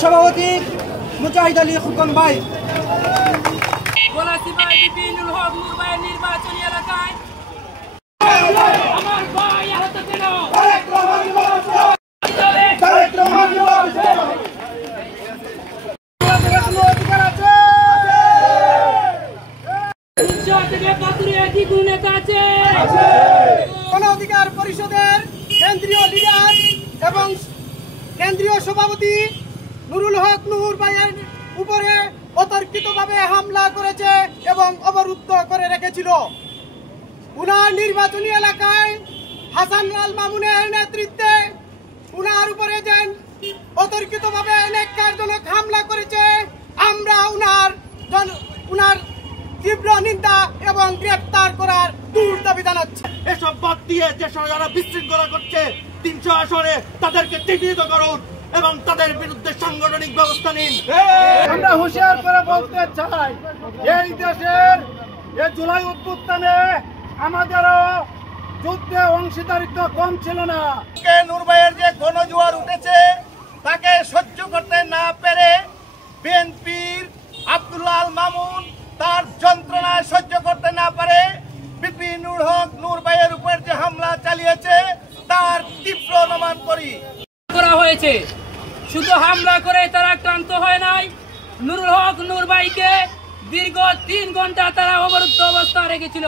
সভাপতি মুজাহিদ আলী খুকন ভাই বিপিনুল হক নূর ভাইয়ের নির্বাচনী এলাকায় আমার ভাই আহত কেন গণ অধিকার পরিষদের কেন্দ্রীয় লিডার এবং কেন্দ্রীয় সভাপতি নুরুল হক নূর ভাইয়ের উপরে অতর্কিতভাবে হামলা করেছে এবং অবরুদ্ধ করে রেখেছিল। উনার নির্বাচনী এলাকায় হাসান আল মামুনের নেতৃত্বে উনার উপরে যেন অতর্কিতভাবে ন্যাক্কারজনক হামলা করেছে, আমরা উনার তীব্র নিন্দা এবং গ্রেপ্তার করার দূর দাবি জানাচ্ছি। এসব বাদ দিয়ে যে যারা বিশৃঙ্খলা করছে 300 আসনে তাদেরকে চিহ্নিত করুন এবং তাদের বিরুদ্ধে সাংগঠনিক ব্যবস্থা নিন। আমরা হুঁশিয়ার করে বলতে চাই, এই দেশের এই জুলাই অভ্যুত্থানে আমাদেরও যুদ্ধে অংশীদারিত্ব কম ছিল না। নূর ভাইয়ের যে গণজোয়ার উঠেছে তাকে সহ্য করতে না পেরে বিএনপির আব্দুল্লাহ আল মামুন তার যন্ত্রণা সহ্য করতে না পারে বিপিনুল হক নূর ভাইয়ের উপর যে হামলা চালিয়েছে তার তীব্র অনুমান করা হয়েছে। শুধু হামলা করে তারা ক্লান্ত হয় নাই, নুরুল হক নূর ভাইকে দীর্ঘ 3 ঘন্টা তারা অবরুদ্ধ অবস্থা রেখেছিল।